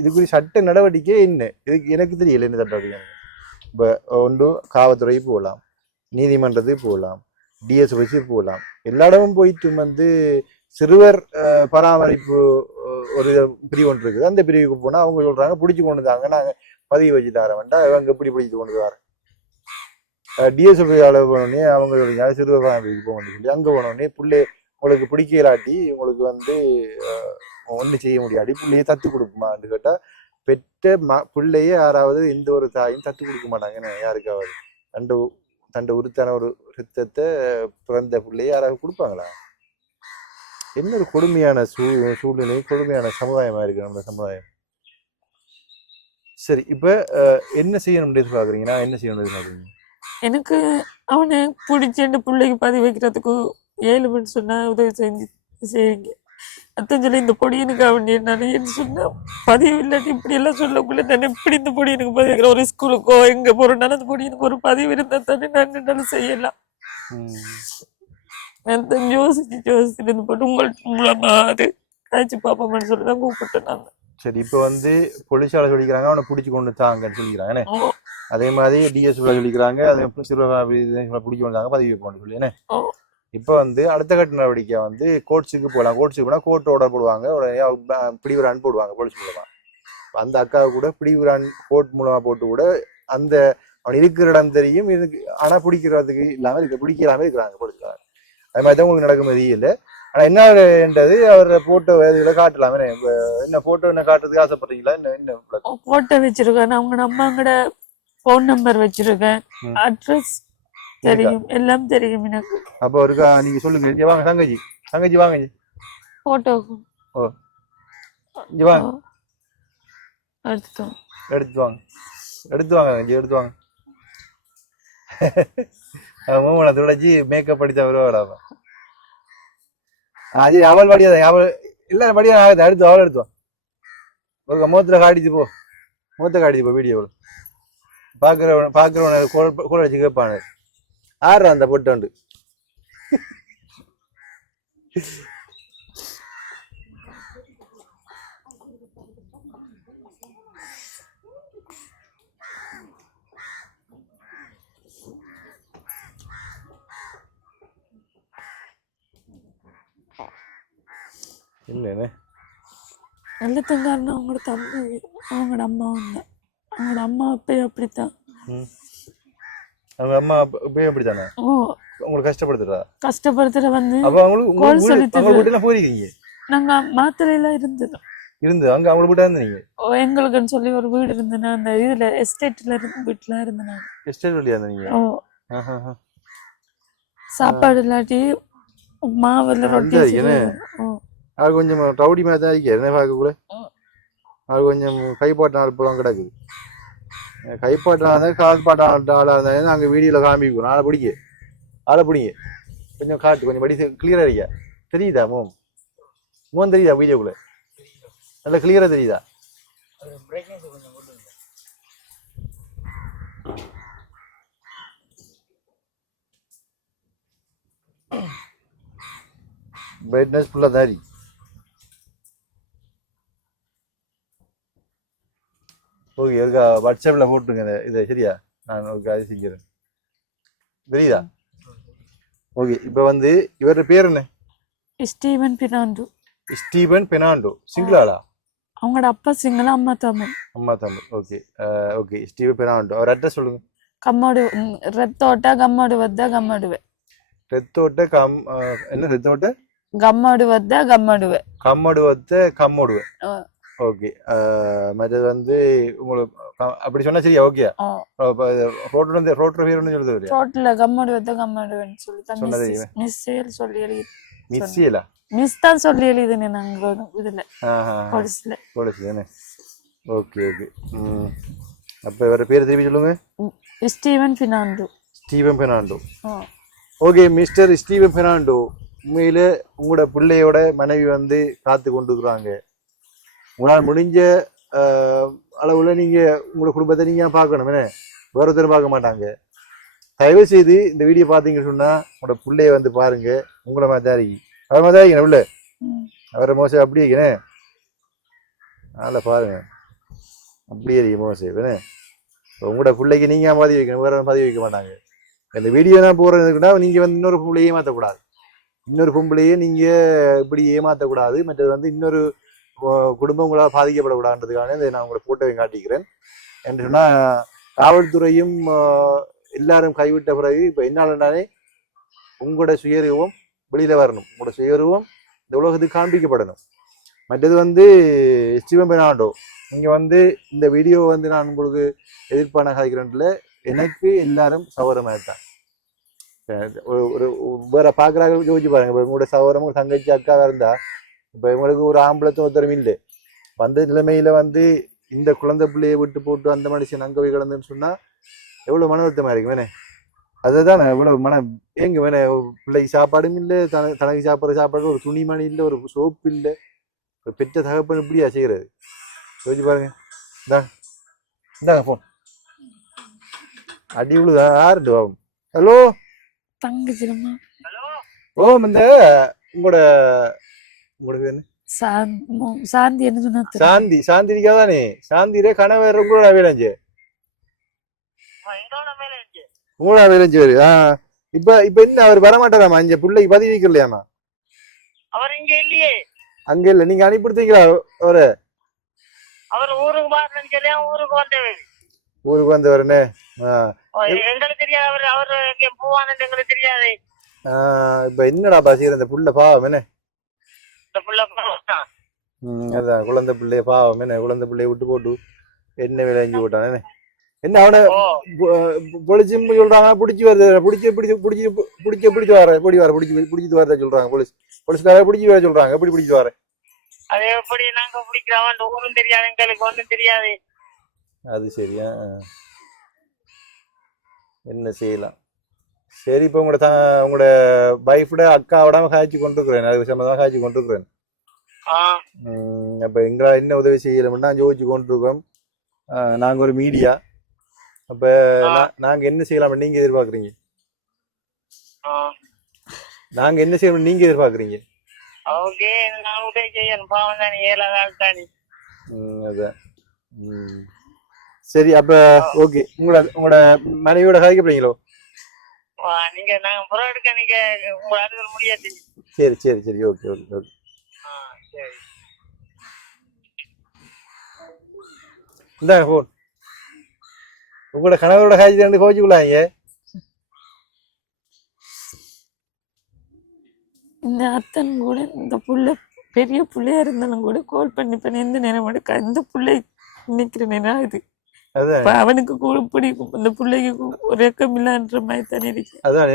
இதுக்குரிய சட்ட நடவடிக்கை என்ன? இதுக்கு எனக்கு தெரியல என்ன நடவடிக்கை. இப்போ ஒன்று காவல்துறை போகலாம், நீதிமன்றத்துக்கு போகலாம், டிஎஸ் வச்சு போகலாம். எல்லா இடமும் போயிட்டு வந்து சிறுவர் பராமரிப்பு ஒரு பிரிவு ஒன்று இருக்குது. அந்த பிரிவுக்கு போனால் அவங்க சொல்றாங்க பிடிச்சி கொண்டு தாங்க நாங்கள் பதிவு வச்சு தர வேண்டாம், இவங்க எப்படி பிடிச்சி கொண்டு வர டிஎஸ்எஃப் அளவு போனோடனே அவங்க சொல்லிங்க சிறுவர் பராமரிப்புக்கு போகணும்னு சொல்லி அங்கே போனோடனே பிள்ளை உங்களுக்கு பிடிக்கலாட்டி உங்களுக்கு வந்து ஒன்றும் செய்ய முடியாது, பிள்ளையை தத்து கொடுக்குமான்னு கேட்டால் பெற்ற பிள்ளையே யாராவது எந்த ஒரு தாயும் தத்து கொடுக்க மாட்டாங்கன்னு யாருக்காவது தண்டை உறுத்தான ஒரு ரத்தத்தை பிறந்த பிள்ளையை யாராவது கொடுப்பாங்களா? என்ன ஒரு கொடுமையான சூழ்நிலை, கொடுமையான சமுதாயமா இருக்கு நம்ம சமுதாயம். சரி, இப்ப என்ன செய்யணும்னு எதிர்பார்க்குறீங்கன்னா என்ன செய்யணும்னு எதிர்பார்க்குறீங்க? எனக்கு அவனை பிடிச்சி என் பிள்ளைக்கு பதிவு வைக்கிறதுக்கு 7 மணி சொன்னா உதவி செய்வீங்க. அத்தன் சொல்லி இந்த பொடி எனக்கு அவன் என்ன சொன்னா பதிவு இல்லாட்டி இப்படி எல்லாம் சொல்லக்குள்ள நான் எப்படி இந்த பொடி எனக்கு பதிவு வைக்கிறேன், ஒரு ஸ்கூலுக்கோ எங்க போறோம்னாலும் அந்த பொடி எனக்கு ஒரு பதிவு இருந்தா தானே நான் என்னாலும் செய்யலாம். யோசிச்சு இருந்து போட்டு மூலமா அது காய்ச்சி பாப்போம்னு சொல்லி தான் கூப்பிட்டேன் நாங்க. சரி, இப்ப வந்து போலீஸால சொல்லிக்கிறாங்க அவனை பிடிச்சி கொண்டு தாங்கன்னு சொல்லிக்கிறாங்க. அதே மாதிரி டிஎஸ் சொல்லிக்கிறாங்க அதை பிடிச்சி கொண்டாங்க பதிவு வைக்கணும்னு சொல்லி. இப்போ வந்து அடுத்த கட்ட நடவடிக்கை வந்து கோர்ட்ஸுக்கு போகலாம். கோர்ட்ஸுக்கு போனால் கோர்ட் ஆர்டர் போடுவாங்க, உடனே பிடிவுரான் போடுவாங்க போலீஸ் மூலமா. அந்த அக்காவை கூட பிடிவுரான் கோர்ட் மூலமா போட்டு கூட அந்த அவன் இருக்கிற இடம் தெரியும் இதுக்கு, ஆனால் பிடிக்கிறதுக்கு இல்லாமல் பிடிக்கலாமே இருக்கிறாங்க போலீஸ்காரங்க. அது மாதிரி தான் உங்களுக்கு நடக்கும் மாதிரி இல்லை. ஆனால் என்னன்றது அவரை போட்டோ இதுல காட்டலாமே. என்ன போட்டோ என்ன காட்டுறதுக்கு ஆசைப்படுறீங்களா? என்ன போட்டோ வச்சிருக்கேன், அவங்க அம்மாங்கட போன் நம்பர் வச்சிருக்கேன், அட்ரஸ் தெரியும், எல்லாம் தெரியும் எனக்கு. அப்போ இருக்கா நீங்க சொல்லுங்க. வாங்க தங்கச்சி வாங்க போட்டோ. ஓ இங்க வாங்க, எடுத்து வாங்க. மோமனை துடைச்சி மேக்கப் படிச்சா வருவாடா. சரி, அவள் படியாத, அவள் இல்ல படியா ஆகுது. அடுத்து அவள் எடுத்துவான். ஒரு முகத்துல காட்டிச்சு போ, வீடியோ பாக்குறவன கூட வச்சு கேட்பானு ஆடுற அந்த பொட்டாண்டு. இல்லைண்ணே எல்லாத்துக்கும் காரணம் அவங்களோட தம்பி, அவங்களோட அம்மா வந்தேன். அவங்களோட அம்மா அப்பயும் அப்படித்தான். அவங்க அம்மா அப்பயும் அப்படித்தானே உங்களுக்கு கஷ்டப்படுத்துற வந்து போறீங்க. நாங்க மாத்திரையில இருந்து அங்க அவங்க வீட்டா இருந்தீங்க. எங்களுக்குன்னு சொல்லி ஒரு வீடு இருந்தேன், அந்த இதுல எஸ்டேட்ல வீட்டுல இருந்தேன். எஸ்டேட் வழியா இருந்தீங்க. சாப்பாடு இல்லாட்டி மாவுல ரொட்டி. அது கொஞ்சம் ரவுடி மாதிரி தான் இருக்கு என்ன பார்க்கக்கூட. அது கொஞ்சம் கைப்பாட்டு நாள் போலாம் கிடக்குது. கைப்பாட்டு கால்பாட்டு ஆளாக இருந்தாலும் நாங்கள் வீடியோவில் காமிப்போம். ஆளை பிடிங்க கொஞ்சம் காட்டு, கொஞ்சம் படி கிளியராக இருக்கியா? தெரியுதா மோன் தெரியுதா? வீடியோக்குள்ள நல்லா கிளியராக தெரியுதா? பிரைட்னஸ் ஃபுல்லாக தான் இருக்கு. ஓகே, இருக்கா வாட்ஸ்அப்பில் போட்டுருங்க இதை. சரியா, நான் ஓகே அது செஞ்சிடறேன். தெரியுதா? ஓகே, இப்போ வந்து இவரோட பேர் என்ன? ஸ்டீவன் பெர்னாண்டோ. சிங்கிளாளா? அவங்களோட அப்பா சிங்கிளா, அம்மா Tamil. Okay okay. Steven Fernando. அவர் அட்ரஸ் சொல்லுங்க. கம்மாடு ரெத்தோட்ட கம்மாடு வந்த கம்மாடுவே. ரெத்தோட்ட என்ன ரெத்தோட்ட கம்மாடு வந்த கம்மாடுவே. கம்மாடுவே. ஓகே. மற்றது வந்து உங்களுக்கு அப்படி சொன்னா சரியா? ஓகே. ரோட்ல பேர் ஒன்று சொல்லுது. ரோட்ல கம்மாடு வந்த கம்மாடுவேன்னு சொல்லி தான் மிஸ்ஸேல் சொல்லி எழுதி. மிஸ்ஸேலா? மிஸ் தான் சொல்லி எழுதுனே நாங்க இதுல போலீஸ்ல. Okay okay. அப்ப வேற பேர் திருப்பி சொல்லுங்க. Steven Fernando. Okay, mister Steven Fernando, உண்மையில உங்களோட பிள்ளையோட மனைவி வந்து காத்து கொண்டுக்கிறாங்க. உங்களால் முடிஞ்ச அளவுல நீங்க உங்களோட குடும்பத்தை நீங்க பார்க்கணும், வேற ஒருத்தரும் பார்க்க மாட்டாங்க. தயவு செய்து இந்த வீடியோ பார்த்தீங்கன்னு சொன்னா உங்களோட பிள்ளைய வந்து பாருங்க. உங்களை மாதிரி அவர் மாதிரி இருக்கணும் உள்ள, அவரை மோசம் அப்படியே இருக்கேன். அதனால பாருங்க, அப்படியே இருக்கு மோசம். உங்களோட பிள்ளைக்கு நீங்க பதிவு வைக்கணும், வேற பதிவு வைக்க மாட்டாங்க. இந்த வீடியோ நான் போறதுக்குன்னா நீங்க வந்து இன்னொரு பொம்பளையே ஏமாற்றக்கூடாது. இன்னொரு பொம்பளையே நீங்க இப்படி ஏமாற்றக்கூடாது. மற்றது வந்து இன்னொரு குடும்பம் உங்களால் பாதிக்கப்படக்கூடாதுன்றதுக்கான இதை நான் உங்களை போட்டோவை காட்டிக்கிறேன். என்று சொன்னா காவல்துறையும் எல்லாரும் கைவிட்ட பிறகு இப்ப என்னாலே உங்களோட சுயரூபம் வெளியில வரணும். உங்களோட சுயரூபம் இந்த உலகத்துக்கு காண்பிக்கப்படணும். மற்றது வந்து ஸ்டீவன் பெர்னாண்டோ, நீங்க வந்து இந்த வீடியோ வந்து நான் உங்களுக்கு எதிர்ப்பான கதைக்கிறேன்ல, எனக்கு எல்லாரும் சகோதரமா இருக்காங்க. ஒரு வேற பாக்குறாங்க யோசிச்சு பாருங்க. இப்ப உங்களோட சகோதரம் ஒரு தங்கச்சி அக்காவா இருந்தா, இப்ப இவங்களுக்கு ஒரு ஆம்பளத்தும் ஒருத்தரும் இல்லை. வந்த நிலைமையில வந்து இந்த குழந்தை பிள்ளையை விட்டு போட்டு அந்த மனுஷன் அங்க போய் கிடந்துன்னு சொன்னா எவ்வளவு மன வருத்தமா இருக்கு வேணே. அதுதான் எவ்வளவு மனம் ஏங்க வேணே. பிள்ளைக்கு சாப்பாடும் இல்லை, தனக்கு சாப்பாடு ஒரு துணிமணி இல்லை, ஒரு சோப்பு இல்லை. ஒரு பெற்ற தகப்பன் இப்படியா செய்யறது? யோசிச்சு பாருங்க. இந்தாங்க போன் அடி விழுதா யாருட்டு ஆகும். ஹலோ தங்கச்சிரமா ஓ இந்த உங்களோட உங்களுக்கு என்ன சாந்தி என்ன சொன்னா சாந்தி சாந்திரிக்கா தானே? சாந்திரே கணவர் உங்களோட வேலைஞ்சு உங்களோட வேலைஞ்சு வரு. இப்ப இப்ப என்ன அவர் வரமாட்டாராமா? இங்க பிள்ளைக்கு பதிவு வைக்கலையாமா? அவர் இங்க இல்லையே. அங்க இல்ல, நீங்க அனுப்பிடுத்தீங்களா அவரு? அவர் ஊருக்கு பாருன்னு சொல்லி ஊருக்கு வந்தவர். ஊருக்கு வந்தவருன்னு எங்களுக்கு தெரியாது. அவர் அவர் எங்க போவான்னு எங்களுக்கு தெரியாது. இப்ப என்னடா பாசிக்கிற இந்த புள்ள பாவம் என்ன? இந்த புள்ள அதான் குழந்தை பிள்ளைய பாவம் என்ன? குழந்தை பிள்ளைய விட்டு போட்டு என்ன விளைஞ்சு போட்டான் என்ன? அவனை பொலிச்சு சொல்றாங்க பிடிச்சி வருது, பிடிச்சி வர பிடிச்சிட்டு வரத சொல்றாங்க. போலீஸ்கார பிடிச்சி வர சொல்றாங்க. எப்படி பிடிச்சி வர? அது எப்படி நாங்க பிடிக்கிறோம்? ஊரும் தெரியாது, எங்களுக்கு ஒன்றும் தெரியாது. அது சரியா? என்ன செய்யலாம்? சரி, இப்ப உங்களோட வைஃபோட அக்கா விடாம காய்ச்சி கொண்டிருக்கிறேன். அது சம்பந்தமா காய்ச்சி கொண்டிருக்கிறேன். அப்ப எங்களா என்ன உதவி செய்யலாம்னா யோசிச்சு கொண்டிருக்கோம். நாங்க ஒரு மீடியா. அப்ப நாங்க என்ன செய்யலாம் நீங்க எதிர்பார்க்குறீங்க? நாங்க என்ன செய்யணும் நீங்க எதிர்பார்க்குறீங்க? அதான் சரி. அப்ப ஓகே, உங்களோட மனைவியோட காய்க்க போறீங்களோ? நீங்க நாங்க புறம் எடுக்க நீங்க உங்க அலுவல் முடியாது. சரி சரி சரி, ஓகே ஓகே ஓகே. சரி, இந்தாங்க போன். உங்களோட கணவரோட காய்ச்சி ரெண்டு கோச்சிக்குள்ளாங்க. இந்த அத்தன் கூட இந்த புள்ள பெரிய பிள்ளையா இருந்தாலும் கூட கால் பண்ணி எந்த நேரம் எடுக்க இந்த பிள்ளை நிக்கிற நேரம் இது அவனுக்கு பிடிக்கும். இந்த பிள்ளைக்கு ஒரு ரெக்கம் இல்லன்ற மாதிரி தானே இருக்கு. அதான்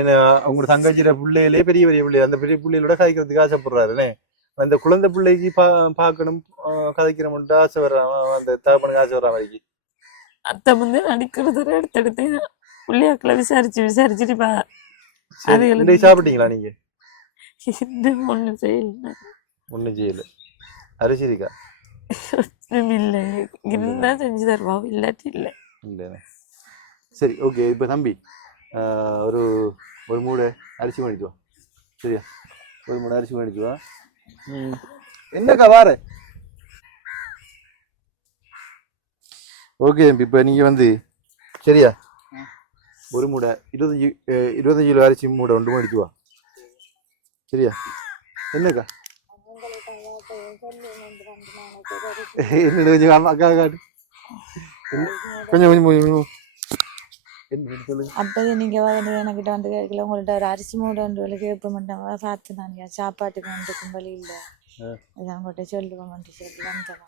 உங்களோட தங்கச்சிர பிள்ளையிலே பெரிய பெரிய பிள்ளை அந்த பெரிய பிள்ளைகளோட கதைக்கிறதுக்கு ஆசைப்படுறாருன்னு. அந்த குழந்தை பிள்ளைக்கு பார்க்கணும் கதைக்கிறோம்ட்டு ஆசை வர்றான். அந்த தகப்பனுக்கு ஆசை வர்ற மாதிரி அத்தை வந்து அடிக்கிறத எடுத்து பிள்ளையாக்களை விசாரிச்சுட்டு சாப்பிட்டீங்களா நீங்க? ஒண்ணும் செய்யல. ஒண்ணும் செய்யல. அரிசி இருக்கா? இல்ல, இருந்தா செஞ்சு தருவா, இல்லாட்டி இல்ல. இல்ல. சரி, ஓகே. இப்ப தம்பி ஒரு ஒரு மூடை அரிசி வாங்கிட்டு வா. சரியா? ஒரு மூடை அரிசி வாங்கிட்டு வா. என்னக்கா வார? ஓகே. இப்ப நீங்க வந்து சரியா ஒரு மூடை 25 கிலோ அரிசி மூடை ஒன்று வாங்கிட்டு வா. சரியா? என்னக்கா என்ன கொஞ்சம் அக்கா காட்டு கொஞ்சம் கொஞ்சம் கொஞ்சம் அப்போது நீங்கள் என்கிட்ட வந்து கேட்கல. உங்கள்கிட்ட ஒரு அரிசி மூடை கேட்ப மாட்டாங்க. பார்த்து நான் சாப்பாட்டுக்கு வந்துக்கும் வழி இல்லை, இதான் உங்கள்கிட்ட சொல்லுவோம்ட்டு சொல்லி வந்தேன்.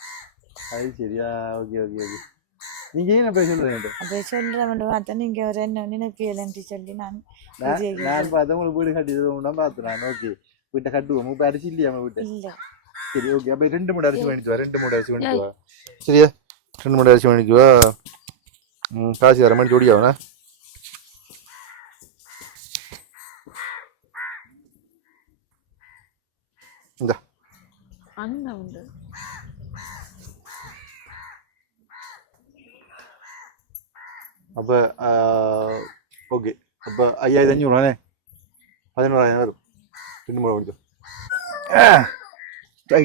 அது சரியா? Okay okay okay. நீங்க ஏன் அப்போ சொல்றீங்க? அப்போ சொல்கிறேன் பார்த்தா நீங்கள் ஒரு என்ன நினைப்பியலன்ட்டு சொல்லி நான் பார்த்தா உங்களுக்கு வீடு கட்டி பார்த்துறேன். ஓகே, வீட்டை கட்டுவோம். இப்போ அரிசி இல்லையா வீட்டை? இல்லை. சரி, ஓகே. அப்போ 2 மூடை அரிசி வாங்கிட்டு வா. 2 மூடை அரிசி வாங்கிட்டு வா. சரியா? 2 மூடை அரிசி வாங்கிட்டு வா. காசு வர மாதிரி ஜோடியாவண்ணா. இந்த அண்ணா உண்டு. அப்போ ஓகே. அப்போ 5500 11,000 வரும். 2 மூடை வாங்கிட்டு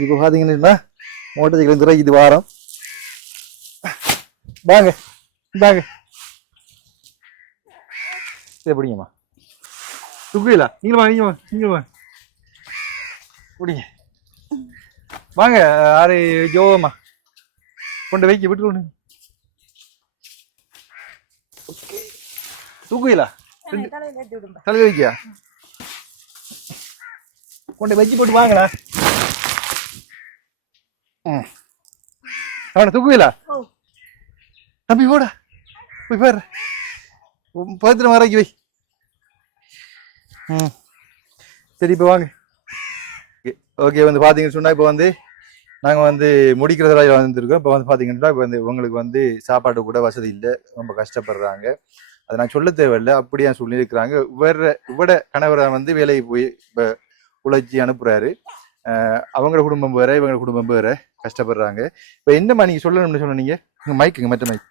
இப்போ பார்த்தீங்கன்னா மோட்டர் சைக்கிள் துறைக்கு வாரம். வாங்க வாங்க. எப்படிங்கம்மா? தூக்குவீங்களா? நீங்க வாங்க, நீங்க வாங்க, நீங்க வாங்க. குடிங்க. வாங்க ஆறு ஜோமா கொண்டு வைக்க விட்டு கொண்டு. தூக்குவீங்களா? தலை வைக்கியா? கொண்டு வச்சு போட்டு வாங்கடா. அவனை தூக்குவீங்களா? தம்பி போடா போய் பாரு. பத்திரம் வரைக்கி வை. சரி இப்போ வாங்க. ஓகே வந்து பார்த்தீங்கன்னு சொன்னால் இப்போ வந்து நாங்கள் வந்து முடிக்கிறதுல வந்துருக்கோம். இப்போ வந்து பார்த்தீங்கன்னா இப்போ வந்து உங்களுக்கு வந்து சாப்பாடு கூட வசதி இல்லை, ரொம்ப கஷ்டப்படுறாங்க. அதை நான் சொல்ல தேவையில்லை, அப்படியே சொல்லியிருக்கிறாங்க. இவட கணவரை வந்து வேலைக்கு போய் இப்போ உழைச்சி அனுப்புகிறாரு. அவங்களோட குடும்பம் வேற, இவங்க குடும்பம் வேற, கஷ்டப்படுறாங்க. இப்போ என்னம்மா நீங்கள் சொல்லணும்னு சொன்னீங்க? உங்கள் மைக்குங்க, மற்ற மைக்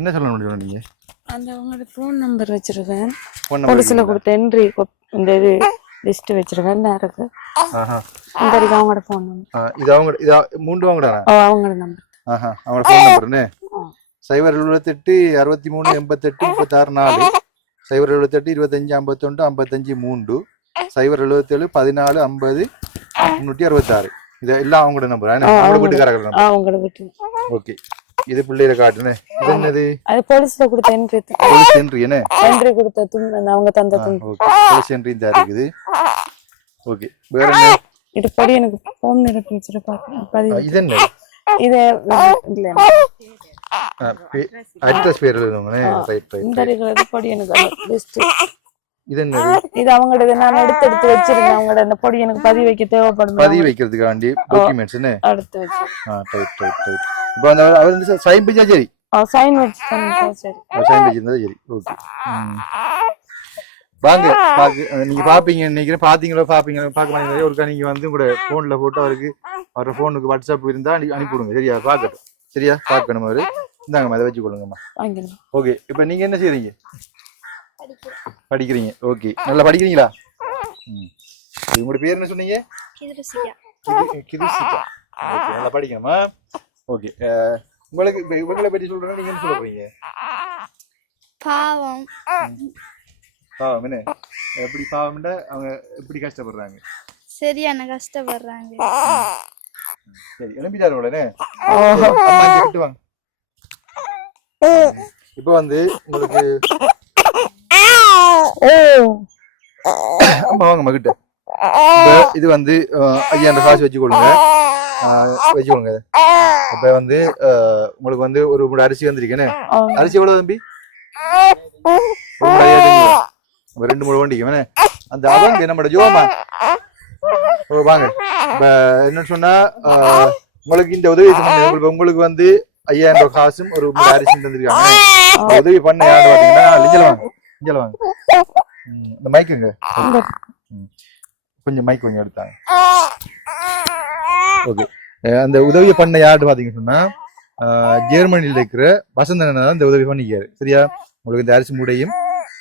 என்ன சொல்லணும்னு சொன்னீங்க? அந்த அவங்களோட ஃபோன் நம்பர் வச்சிருக்கேன், ஃபோன் போலீஸில் நம்பர் கொடுத்த என்ட்ரி இந்த இது லிஸ்ட் வச்சிருக்கேன். என்ன இருக்கு இந்த இருக்கு அவங்களோட ஃபோன் நம்பர். இது அவங்க இதா மூன்று அவங்களா? அவங்களோட நம்பர். அவங்களோட ஃபோன் நம்பர்னு 078 63 88 36 4 078 25 51 55 3 077 14 50 366. இது எல்லாம் அவங்களோட நம்பர். அவங்களோட வீட்டுக்காரங்க நம்பர். அவங்களோட வீட்டு. ஓகே, இது பிள்ளையில காட்டுனே. இது என்னது? அது போலீஸ்ல கொடுத்த என்ட்ரி. போலீஸ் என்ட்ரி என்ன? என்ட்ரி கொடுத்த துணி அவங்க தந்த துணி. ஓகே, போலீஸ் என்ட்ரி இந்த இருக்குது. ஓகே, வேற என்ன? இது படி எனக்கு ஃபோன் நிரப்பி வச்சிருப்பாங்க. இது என்ன? இது இல்ல அட்ரஸ் பேர் எழுதுவாங்களே. Right right. இந்த இருக்கிறது படி எனக்கு லிஸ்ட். இது என்னது? இது அவங்களோட நான் எடுத்து வச்சிருக்கேன். அவங்களோட அந்த பொடி எனக்கு பதிவு வைக்க தேவைப்படும். பதிவு வைக்கிறதுக்காண்டி டாக்குமெண்ட்ஸ் என்ன எடுத்து வச்சு. Right right right. இப்போ அந்த அவர் வந்து சைன் பேஜா? சரி, சைன் வச்சு சரி. சைன் பேஜ் இருந்தா சரி. ஓகே, வாங்க நீங்க பாப்பீங்க நினைக்கிறேன். பாத்தீங்களோ பார்க்க மாதிரி ஒருக்கா நீங்க வந்து உங்களோட போன்ல போட்டு அவருக்கு அவரோட போனுக்கு வாட்ஸ்அப் இருந்தா அனுப்பிவிடுங்க. சரியா? பார்க்கட்டும். சரியா? பார்க்கணும் அவரு. இந்தாங்கம்மா, அதை வச்சு கொள்ளுங்கம்மா. ஓகே, இப்போ நீங்க என்ன செய்றீங்க? படிக்கிறீங்க. ஓகே, நல்லா படிக்கிறீங்களா? உங்களோட பேர் என்ன சொன்னீங்க? கிருசிகா. ஓகே, நல்லா படிக்கணுமா? ஓகே, உங்களுக்கு இவங்களை பற்றி சொல்றேன்னா நீங்க என்ன சொல்ல போறீங்க? பாவம். பாவம் என்ன? எப்படி பாவம்னா அவங்க எப்படி கஷ்டப்படுறாங்க? சரியான கஷ்டப்படுறாங்க. சரி, எழுப்பிட்டாரு உடனே. வாங்க. இப்போ வந்து உங்களுக்கு வாங்க மகிட்ட. இது வந்து 5000 காசு வச்சுக்கொள்ளுங்க. இப்ப வந்து உங்களுக்கு வந்து ஒரு மூணு அரிசி வந்திருக்கேன்னு. அரிசி எவ்வளவு தம்பி? ஒரு 2-3 வண்டிக்கு அந்த அவங்க நம்மளோட ஜோமா வாங்க. இப்ப என்ன சொன்னா உங்களுக்கு இந்த உதவி உங்களுக்கு வந்து 5000 காசும் ஒரு 3 அரிசி தந்திருக்காங்க. உதவி பண்ண யாரு பாத்தீங்கன்னா இஞ்சல வாங்க. இந்த மைக்குங்க கொஞ்சம் மைக் கொஞ்சம் எடுத்தாங்க. ஓகே, அந்த உதவியை பண்ண யாரு பாத்தீங்கன்னு சொன்னா ஜெர்மனியில் இருக்கிற வசந்தன் தான் இந்த உதவி பண்ணிக்காரு. சரியா? உங்களுக்கு இந்த அரிசி மூடையும்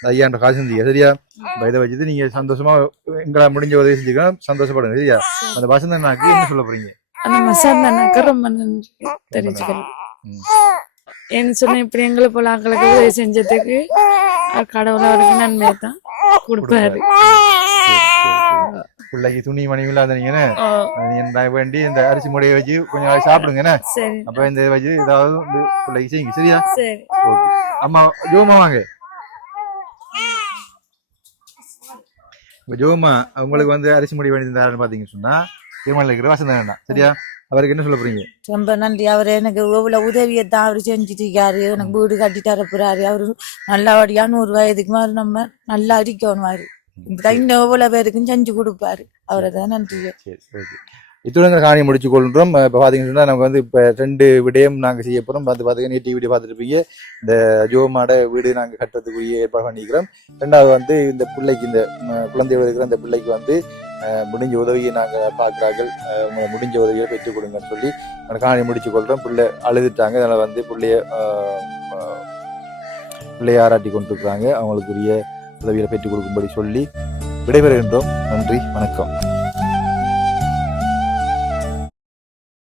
5000 காசு செஞ்சீங்க. சரியா? இதை வச்சுட்டு நீங்க சந்தோஷமா எங்களை முடிஞ்ச உதவி செஞ்சுக்கலாம், சந்தோஷப்படுங்க. சரியா? அந்த வசந்தனாக்கு என்ன சொல்ல போறீங்க? ரொம்ப நன்றி தெரிஞ்சுக்கிறேன். என்ன சொன்ன இப்படி எங்களை போல ஆக்களுக்கு உதவி செஞ்சதுக்கு கடவுள் அவருக்கு நன்மையை தான் கொடுப்பாரு. பிள்ளைக்கு துணி மணிகளா இருந்தீங்கன்னா வேண்டி இந்த அரிசி முடையை வச்சு கொஞ்சம் நாளைக்கு சாப்பிடுங்க. அப்ப இந்த வச்சு ஏதாவது பிள்ளைக்கு செய்யுங்க. சரியா? ஓகே, அம்மா ஜோமா வாங்க. ஜோமா உங்களுக்கு வந்து அரிசி முடி வேண்டியிருந்தாருன்னு பாத்தீங்கன்னு சொன்னா ஜெர்மனியில் இருக்கிற வசந்தன் தான். சரியா? அவருக்கு என்ன சொல்ல போறீங்க? ரொம்ப நன்றி. அவர் எனக்கு எவ்வளவு உதவியை தான் அவர் செஞ்சுட்டு இருக்காரு. எனக்கு வீடு கட்டி தர போறாரு. அவரு நல்லபடியா 100 வயதுக்கு மாதிரி நம்ம நல்லா அடிக்கணும். இன்னும் எவ்வளவு பேருக்கும் செஞ்சு கொடுப்பாரு. அவரை தான் நன்றி. இத்துடன் காணியை முடிச்சு கொள்றோம். இப்போ பார்த்தீங்கன்னு சொன்னால் நமக்கு வந்து இப்போ 2 விடயம் நாங்கள் செய்ய போகிறோம். வந்து பார்த்தீங்கன்னா நேற்று வீடியோ பார்த்துருப்பீங்க. இந்த ஜோமாட வீடு நாங்கள் கட்டுறதுக்குரிய ஏற்பாடு பண்ணிக்கிறோம். 2வது வந்து இந்த பிள்ளைக்கு இந்த குழந்தையோடு இருக்கிற அந்த பிள்ளைக்கு வந்து முடிஞ்ச உதவியை நாங்கள் பார்க்குறார்கள். உங்களை முடிஞ்ச உதவியை பெற்றுக் கொடுங்கன்னு சொல்லி நாங்கள் காணியை முடிச்சு கொள்கிறோம். பிள்ளை அழுதுட்டாங்க. அதனால் வந்து பிள்ளையை ஆராட்டி கொண்டிருக்கிறாங்க. அவங்களுக்குரிய உதவியை பெற்றுக் கொடுக்கும்படி சொல்லி விடைபெறுகின்றோம். நன்றி, வணக்கம்.